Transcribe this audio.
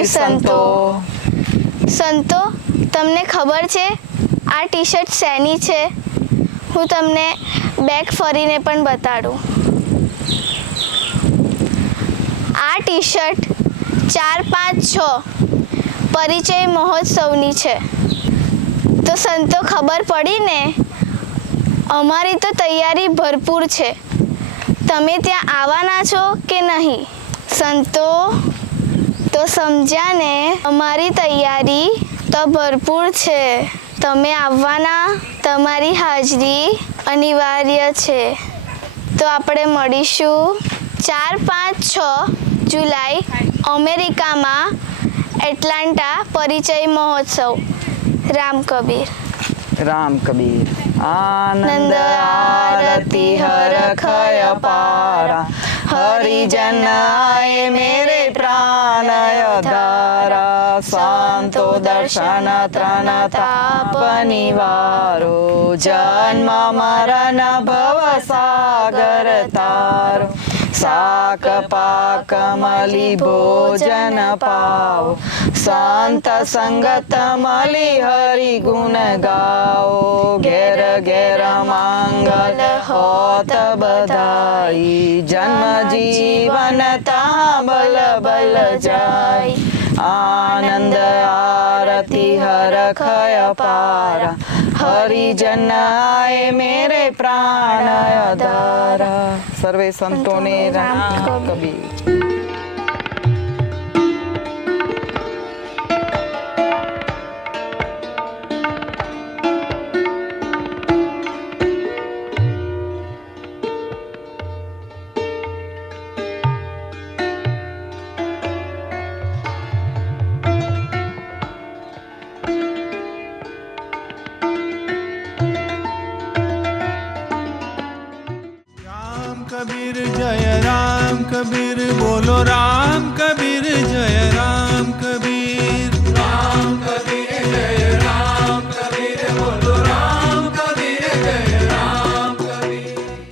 નથી સંતો। સંતો, તમને ખબર છે આ ટી શર્ટ શેની છે? હું તમને બેક ફરીને પણ બતાડું। આ ટી શર્ટ 4, 5, 6 પરિચય મહોત્સવની છે। તો સંતો, ખબર પડી ને? અમારી તો તૈયારી ભરપૂર છે। તમે ત્યાં આવવાના છો કે નહીં? સંતો, તો સમજ્યા ને? અમારી તૈયારી તો ભરપૂર છે। તમે આવવાના? તમારી હાજરી અનિવાર્ય છે। તો આપણે મળીશું 4, 5, 6 જુલાઈ અમેરિકામાં એટલાન્ટા પરિચય મહોત્સવ। રામ કબીર। રામ કબીર। આનંદ આરતી હરખય પારા, હરિજન આए मेरे प्राण धारा। संतो दर्शन त्रन ताप निवारो, जन्म मरण भव सागर तारो। साक पाक मली भोजन पाओ, संत संगत मली हरि गुण गाओ। घेर घेर मंगल होत बधाई, जन्म जीवन तहाँ बल बल जाई। आनंद आरती हरखय पारा, हरिजन आए मेरे प्राण आधारा। सर्वे संतों ने राम कबीर। कबीर जय राम कबीर, बोलो राम कबीर जय